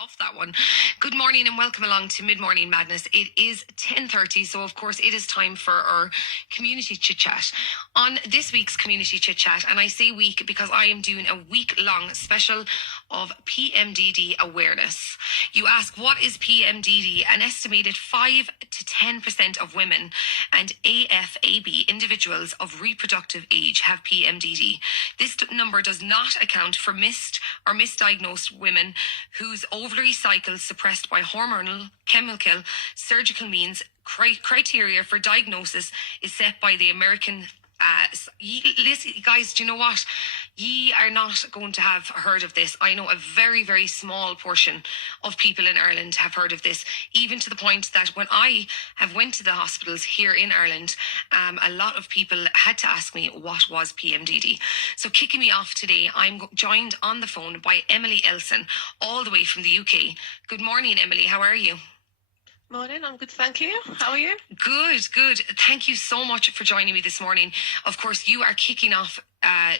love that one. Good morning and welcome along to Mid-Morning Madness. It is 10:30, so of course it is time for our community chit-chat. On this week's community chit-chat, and I say week because I am doing a week-long special of PMDD awareness. You ask, what is PMDD? An estimated 5 to 10% of women and AFAB individuals of reproductive age have PMDD. This number does not account for missed or misdiagnosed women whose ovulatory cycles suppressed by hormonal, chemical, surgical means. Criteria for diagnosis is set by the American. Listen, guys, do you know what? Ye are not going to have heard of this. I know a very, very small portion of people in Ireland have heard of this, even to the point that when I have went to the hospitals here in Ireland, a lot of people had to ask me what was PMDD. So kicking me off today, I'm joined on the phone by Emily Elson, all the way from the UK. Good morning, Emily. How are you? Morning, I'm good, thank you. How are you? Good. Thank you so much for joining me this morning. Of course, you are kicking off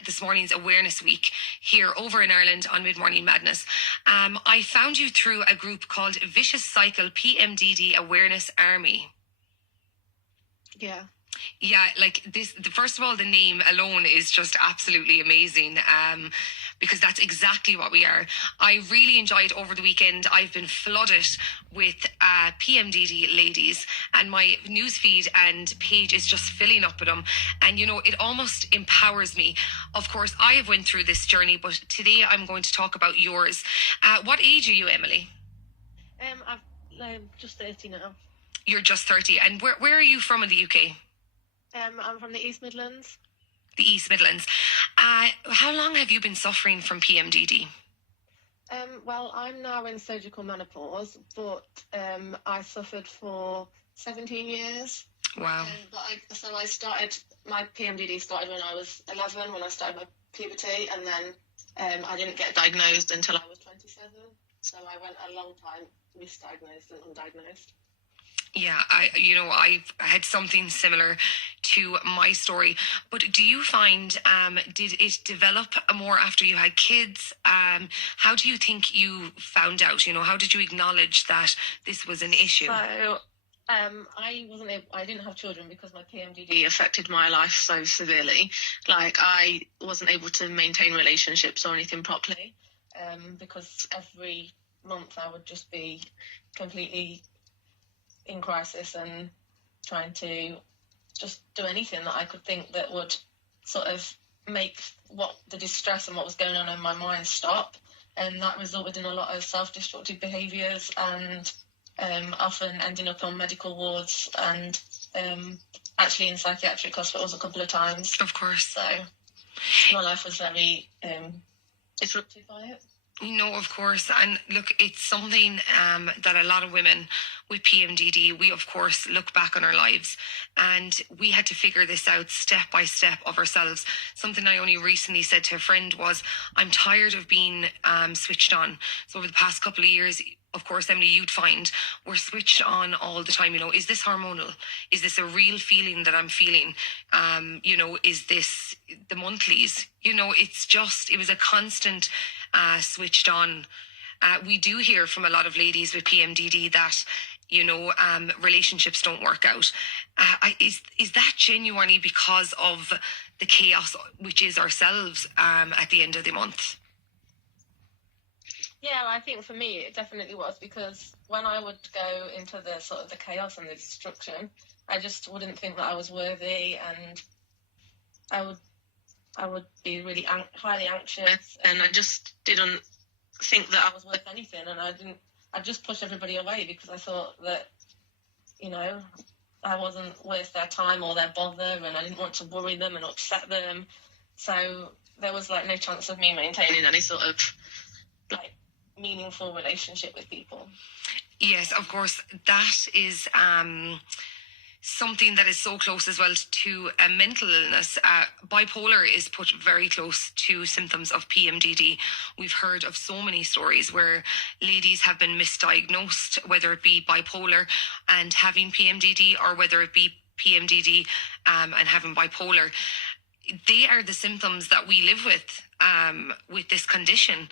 this morning's Awareness Week here over in Ireland on Mid-Morning Madness. I found you through a group called Vicious Cycle PMDD Awareness Army. Yeah, like this, first of all, the name alone is just absolutely amazing, because that's exactly what we are. I really enjoyed over the weekend. I've been flooded with PMDD ladies, and my newsfeed and page is just filling up with them. And, you know, it almost empowers me. Of course, I have went through this journey, but today I'm going to talk about yours. What age are you, Emily? I'm just 30 now. You're just 30. And where are you from in the UK? I'm from the East Midlands. The East Midlands. How long have you been suffering from PMDD? Well, I'm now in surgical menopause, but I suffered for 17 years. Wow. My PMDD started when I was 11, when I started my puberty, and then I didn't get diagnosed until I was 27. So I went a long time misdiagnosed and undiagnosed. Yeah, I had something similar to my story. But do you find, did it develop more after you had kids? How do you think you found out? You know, how did you acknowledge that this was an issue? So, I didn't have children because my PMDD affected my life so severely. Like, I wasn't able to maintain relationships or anything properly, because every month I would just be completely in crisis and trying to just do anything that I could think that would sort of make what the distress and what was going on in my mind stop. And that resulted in a lot of self-destructive behaviours and often ending up on medical wards and actually in psychiatric hospitals a couple of times. Of course. So my life was very disrupted by it. You know, of course. And look, it's something that a lot of women with PMDD, we of course look back on our lives and we had to figure this out step by step of ourselves. Something I only recently said to a friend was, I'm tired of being switched on. So over the past couple of years, of course, Emily, you'd find we're switched on all the time. You know, is this hormonal? Is this a real feeling that I'm feeling? You know, is this the monthlies? You know, it was a constant switched on. We do hear from a lot of ladies with PMDD that, you know, relationships don't work out. Is that genuinely because of the chaos, which is ourselves at the end of the month? Yeah, I think for me it definitely was, because when I would go into the sort of the chaos and the destruction, I just wouldn't think that I was worthy, and I would be really highly anxious, and I just didn't think that I was worth anything, and I'd just push everybody away because I thought that, you know, I wasn't worth their time or their bother, and I didn't want to worry them and upset them. So there was like no chance of me maintaining any sort of like meaningful relationship with people. Yes, of course, that is something that is so close as well to a mental illness. Bipolar is put very close to symptoms of PMDD. We've heard of so many stories where ladies have been misdiagnosed, whether it be bipolar and having PMDD, or whether it be PMDD and having bipolar. They are the symptoms that we live with this condition.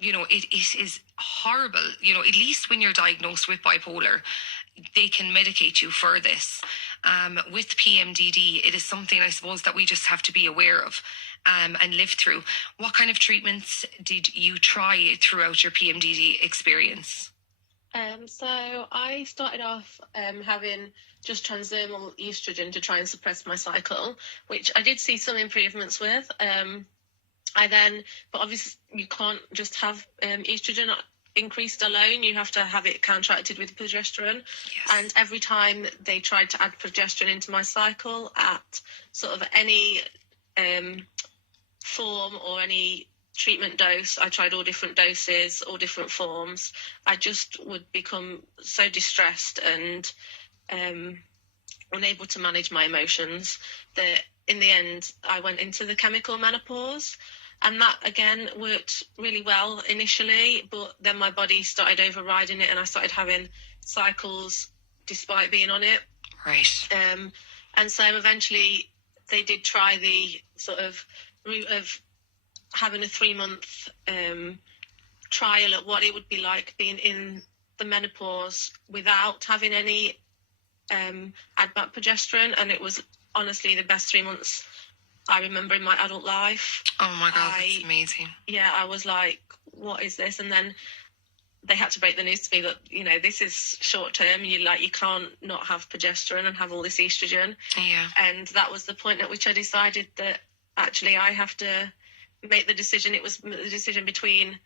it is horrible. At least when you're diagnosed with bipolar, they can medicate you for this. With PMDD, it is something I suppose that we just have to be aware of and live through. What kind of treatments did you try throughout your PMDD experience? So I started off having just transdermal estrogen to try and suppress my cycle, which I did see some improvements with. But obviously you can't just have estrogen increased alone. You have to have it counteracted with progesterone. Yes. And every time they tried to add progesterone into my cycle at sort of any form or any treatment dose, I tried all different doses, all different forms. I just would become so distressed and unable to manage my emotions that in the end I went into the chemical menopause. And that, again, worked really well initially, but then my body started overriding it and I started having cycles despite being on it. Right. And so eventually they did try the sort of route of having a 3-month trial at what it would be like being in the menopause without having any add-back progesterone. And it was honestly the best 3 months I remember in my adult life. Oh my God, that's amazing. Yeah, I was like, what is this? And then they had to break the news to me that, this is short term. You can't not have progesterone and have all this estrogen. Yeah. And that was the point at which I decided that actually I have to make the decision. It was the decision between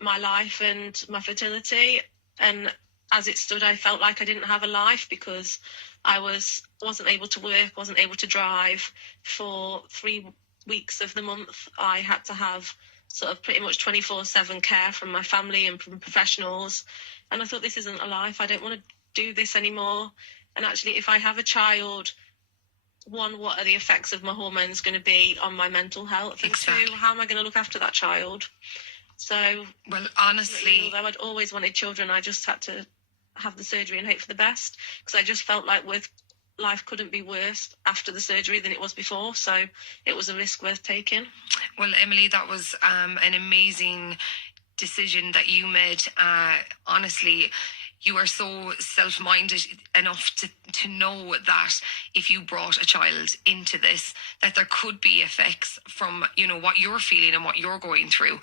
my life and my fertility. And as it stood, I felt like I didn't have a life because I wasn't able to work, wasn't able to drive. For 3 weeks of the month, I had to have sort of pretty much 24/7 care from my family and from professionals. And I thought, this isn't a life. I don't want to do this anymore. And actually, if I have a child, one, what are the effects of my hormones going to be on my mental health? Exactly. And two, how am I going to look after that child? So, well, honestly, although I'd always wanted children, I just had to have the surgery and hope for the best, because I just felt like life couldn't be worse after the surgery than it was before. So it was a risk worth taking. Well, Emily, that was an amazing decision that you made. Honestly, you are so self-minded enough to know that if you brought a child into this, that there could be effects from, what you're feeling and what you're going through.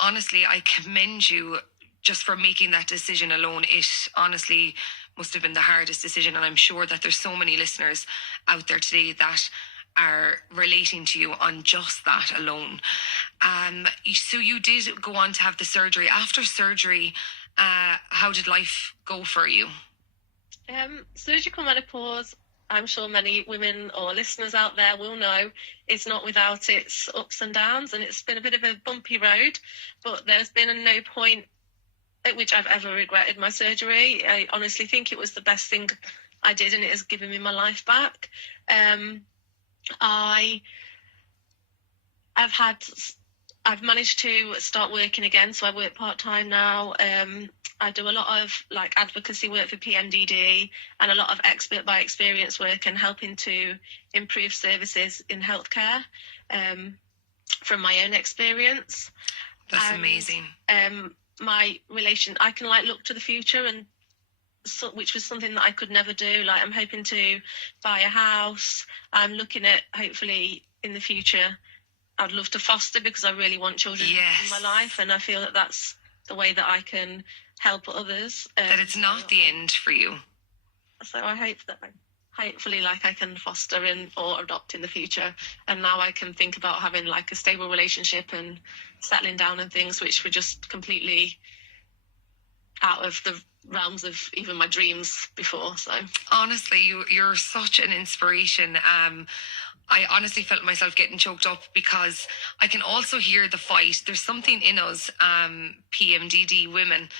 Honestly, I commend you just for making that decision alone. It honestly must have been the hardest decision. And I'm sure that there's so many listeners out there today that are relating to you on just that alone. So you did go on to have the surgery. After surgery, how did life go for you? Surgical menopause, I'm sure many women or listeners out there will know, is not without its ups and downs, and it's been a bit of a bumpy road, but there's been no point at which I've ever regretted my surgery. I honestly think it was the best thing I did, and it has given me my life back. I've managed to start working again, so I work part-time now. I do a lot of advocacy work for PMDD and a lot of expert by experience work and helping to improve services in healthcare from my own experience. That's amazing. I can look to the future, and which was something that I could never do. I'm hoping to buy a house. I'm looking at, hopefully in the future, I'd love to foster, because I really want children in my life, and I feel that that's the way that I can help others. That it's not the end for you. So I hope that hopefully I can foster or adopt in the future, and now I can think about having a stable relationship and settling down and things, which were just completely out of the realms of even my dreams before. So honestly, you're such an inspiration. I honestly felt myself getting choked up, because I can also hear the fight. There's something in us, PMDD women,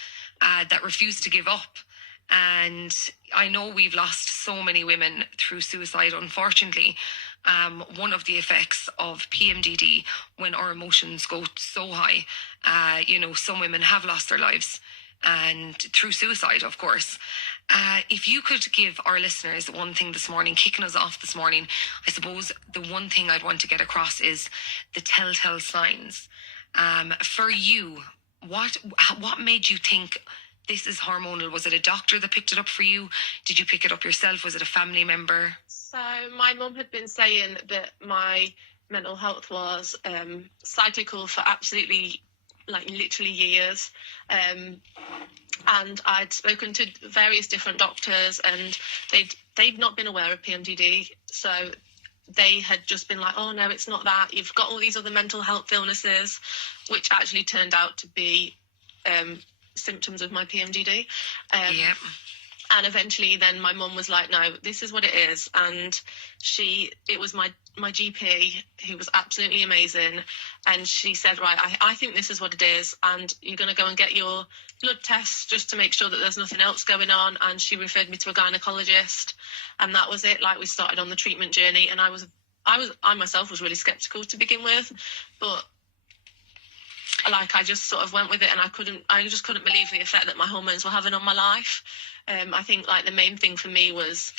that refuse to give up. And I know we've lost so many women through suicide, unfortunately. One of the effects of PMDD, when our emotions go so high, some women have lost their lives, and through suicide, of course. If you could give our listeners one thing this morning, kicking us off this morning, I suppose the one thing I'd want to get across is the telltale signs. For you, what made you think this is hormonal? Was it a doctor that picked it up for you? Did you pick it up yourself? Was it a family member? So my mum had been saying that my mental health was cyclical for absolutely, like, literally years. And I'd spoken to various different doctors, and they'd not been aware of PMDD. So they had just been like, oh, no, it's not that. You've got all these other mental health illnesses, which actually turned out to be symptoms of my PMDD. Yeah. And eventually then my mum was like, no, this is what it is. And it was my GP, who was absolutely amazing. And she said, right, I think this is what it is. And you're going to go and get your blood tests just to make sure that there's nothing else going on. And she referred me to a gynecologist. And that was it. Like, we started on the treatment journey. And I myself was really skeptical to begin with. But like, I just sort of went with it, and I just couldn't believe the effect that my hormones were having on my life. I think, like, the main thing for me was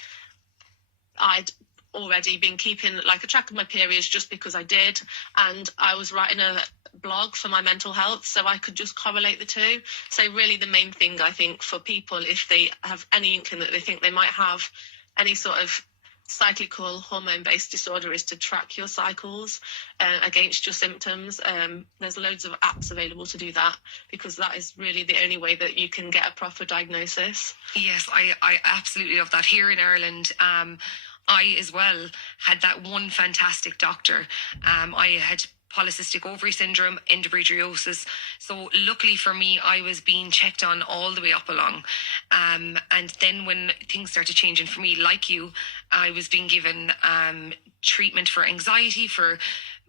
I'd already been keeping, like, a track of my periods just because I did, and I was writing a blog for my mental health, so I could just correlate the two. So really the main thing, I think, for people, if they have any inkling that they think they might have any sort of cyclical hormone-based disorder, is to track your cycles against your symptoms. There's loads of apps available to do that, because that is really the only way that you can get a proper diagnosis. Yes, I absolutely love that. Here in Ireland, I as well had that one fantastic doctor. I had polycystic ovary syndrome, endometriosis. So luckily for me, I was being checked on all the way up along. And then when things started changing for me, like you, I was being given treatment for anxiety, for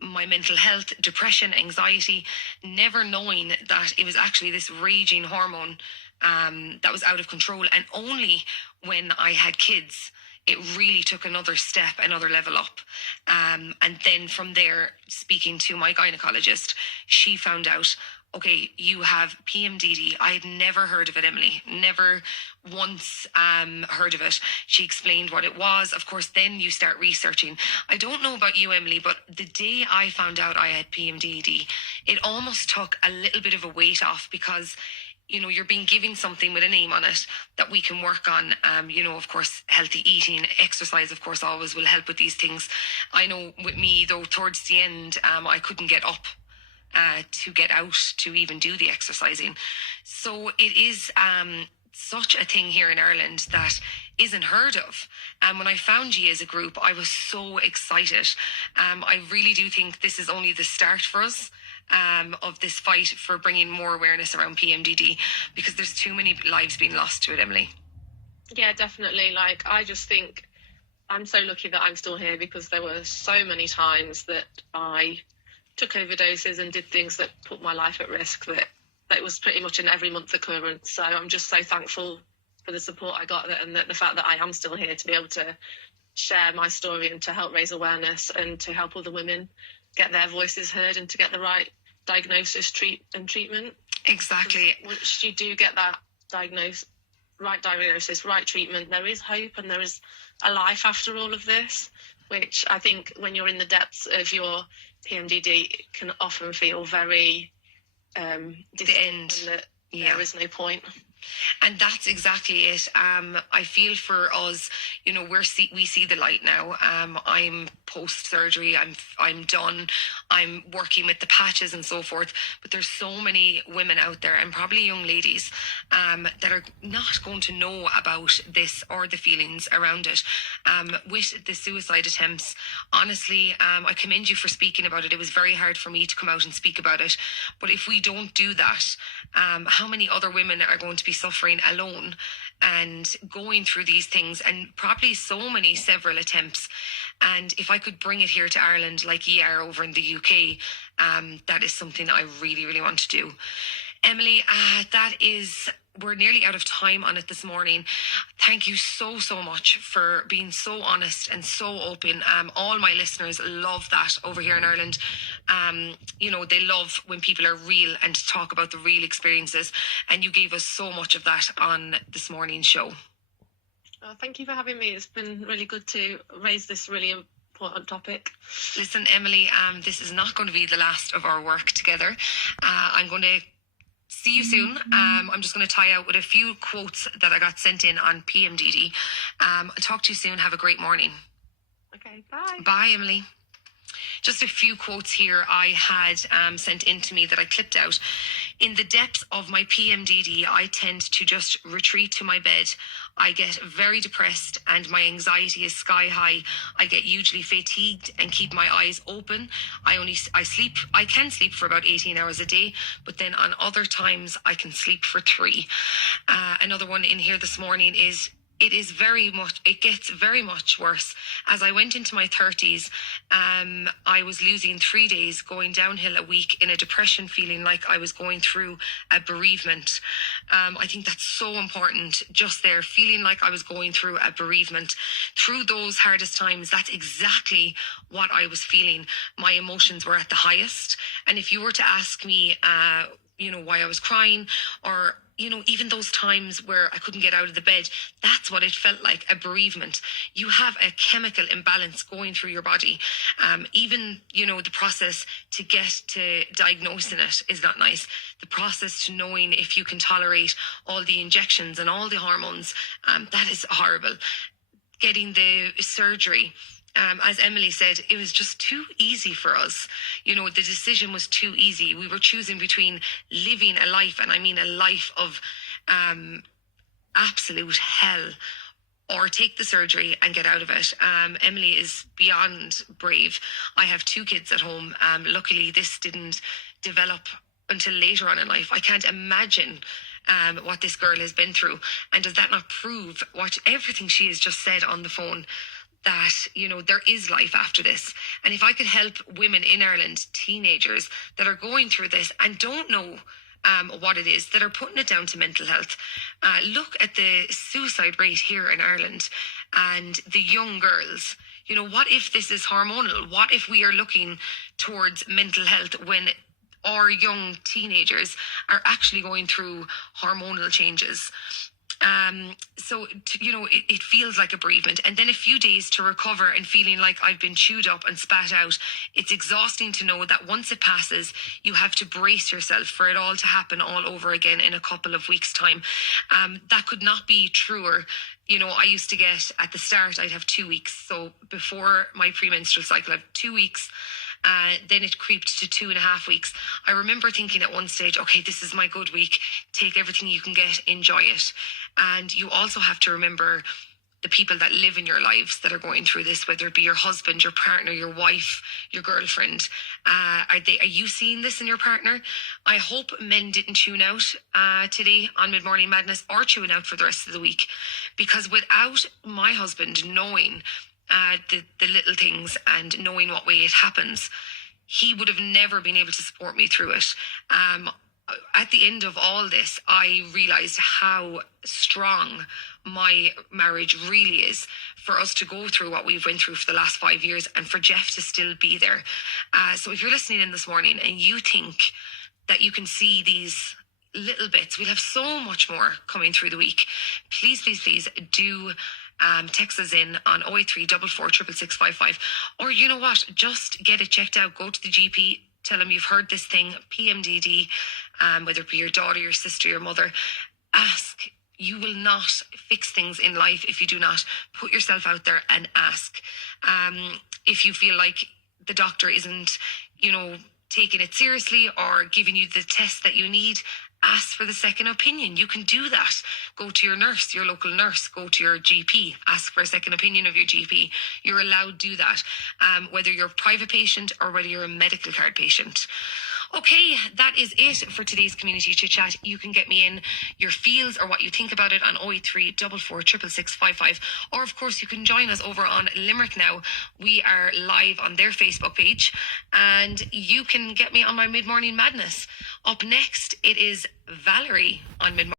my mental health, depression, anxiety, never knowing that it was actually this raging hormone that was out of control. And only when I had kids, it really took another step, another level up. And then from there, speaking to my gynecologist, she found out, okay, you have PMDD. I had never heard of it, Emily. Never once heard of it. She explained what it was. Of course, then you start researching. I don't know about you, Emily, but the day I found out I had PMDD, it almost took a little bit of a weight off, because you know, you're being given something with a name on it that we can work on. You know, of course, healthy eating, exercise, of course, always will help with these things. I know with me, though, towards the end, I couldn't get up to get out to even do the exercising. So it is such a thing here in Ireland that isn't heard of. And when I found you as a group, I was so excited. I really do think this is only the start for us. Of this fight for bringing more awareness around PMDD, because there's too many lives being lost to it, Emily. Yeah, definitely. Like, I just think I'm so lucky that I'm still here, because there were so many times that I took overdoses and did things that put my life at risk, that was pretty much an every month occurrence. So I'm just so thankful for the support I got, and the fact that I am still here to be able to share my story and to help raise awareness and to help other women get their voices heard and to get the right diagnosis, treatment. Exactly. Once you do get that right diagnosis, right treatment, there is hope and there is a life after all of this, which I think when you're in the depths of your PMDD, it can often feel very the end. That Yeah. There is no point. And that's exactly it. I feel for us, you know, we see the light now. I'm post-surgery. I'm done. I'm working with the patches and so forth. But there's so many women out there, and probably young ladies, that are not going to know about this or the feelings around it. With the suicide attempts, honestly, I commend you for speaking about it. It was very hard for me to come out and speak about it. But if we don't do that, how many other women are going to be suffering alone and going through these things, and probably several attempts? And if I could bring it here to Ireland like you are over in the UK, that is something I really, really want to do. Emily, we're nearly out of time on it this morning. Thank you so much for being so honest and so open. All my listeners love that over here in Ireland. You know, they love when people are real and talk about the real experiences. And you gave us so much of that on this morning's show. Thank you for having me. It's been really good to raise this really important topic. Listen, Emily, this is not going to be the last of our work together. I'm going to See you soon. I'm just going to tie out with a few quotes that I got sent in on PMDD. I'll talk to you soon. Have a great morning. Okay, bye. Bye, Emily. Just a few quotes here I had sent in to me that I clipped out. In the depths of my PMDD, I tend to just retreat to my bed. I get very depressed and my anxiety is sky high. I get hugely fatigued and keep my eyes open. I can sleep for about 18 hours a day, but then on other times I can sleep for 3. Another one in here this morning is, it gets very much worse. As I went into my 30s, I was losing 3 days, going downhill a week in a depression, feeling like I was going through a bereavement. I think that's so important, just there, feeling like I was going through a bereavement. Through those hardest times, that's exactly what I was feeling. My emotions were at the highest. And if you were to ask me, why I was crying, or even those times where I couldn't get out of the bed, that's what it felt like, a bereavement. You have a chemical imbalance going through your body. Even, the process to get to diagnosing it is not nice. The process to knowing if you can tolerate all the injections and all the hormones, that is horrible. Getting the surgery, as Emily said, it was just too easy for us. The decision was too easy. We were choosing between living a life, and I mean a life of absolute hell, or take the surgery and get out of it. Emily is beyond brave. I have 2 kids at home. Luckily, this didn't develop until later on in life. I can't imagine what this girl has been through. And does that not prove what everything she has just said on the phone, that, there is life after this? And if I could help women in Ireland, teenagers that are going through this and don't know what it is, that are putting it down to mental health. Look at the suicide rate here in Ireland and the young girls. What if this is hormonal? What if we are looking towards mental health when our young teenagers are actually going through hormonal changes? It feels like a bereavement, and then a few days to recover and feeling like I've been chewed up and spat out. It's exhausting to know that once it passes, you have to brace yourself for it all to happen all over again in a couple of weeks' time. That could not be truer. I used to get, at the start, I'd have 2 weeks. So before my premenstrual cycle, I'd have 2 weeks. Then it creeped to 2.5 weeks. I remember thinking at one stage, okay, this is my good week. Take everything you can get, enjoy it. And you also have to remember the people that live in your lives that are going through this, whether it be your husband, your partner, your wife, your girlfriend. Are you seeing this in your partner? I hope men didn't tune out today on Mid Morning Madness, or tune out for the rest of the week, because without my husband knowing the little things and knowing what way it happens, he would have never been able to support me through it. At the end of all this, I realised how strong my marriage really is, for us to go through what we've went through for the last 5 years, and for Jeff to still be there. So if you're listening in this morning and you think that you can see these little bits, we'll have so much more coming through the week. Please, please, please do text us in on 083 44 or you know what, just get it checked out. Go to the GP, tell them you've heard this thing, PMDD, whether it be your daughter, your sister, your mother. Ask. You will not fix things in life if you do not put yourself out there and ask. If you feel like the doctor isn't, taking it seriously or giving you the test that you need, ask for the second opinion. You can do that. Go to your nurse, your local nurse. Go to your GP. Ask for a second opinion of your GP. You're allowed to do that, whether you're a private patient or whether you're a medical card patient. Okay, that is it for today's Community Chit Chat. You can get me in your feels or what you think about it on 083 44 or of course you can join us over on Limerick Now. We are live on their Facebook page, and you can get me on my Mid Morning Madness. Up next, it is Valerie on Mid Morning.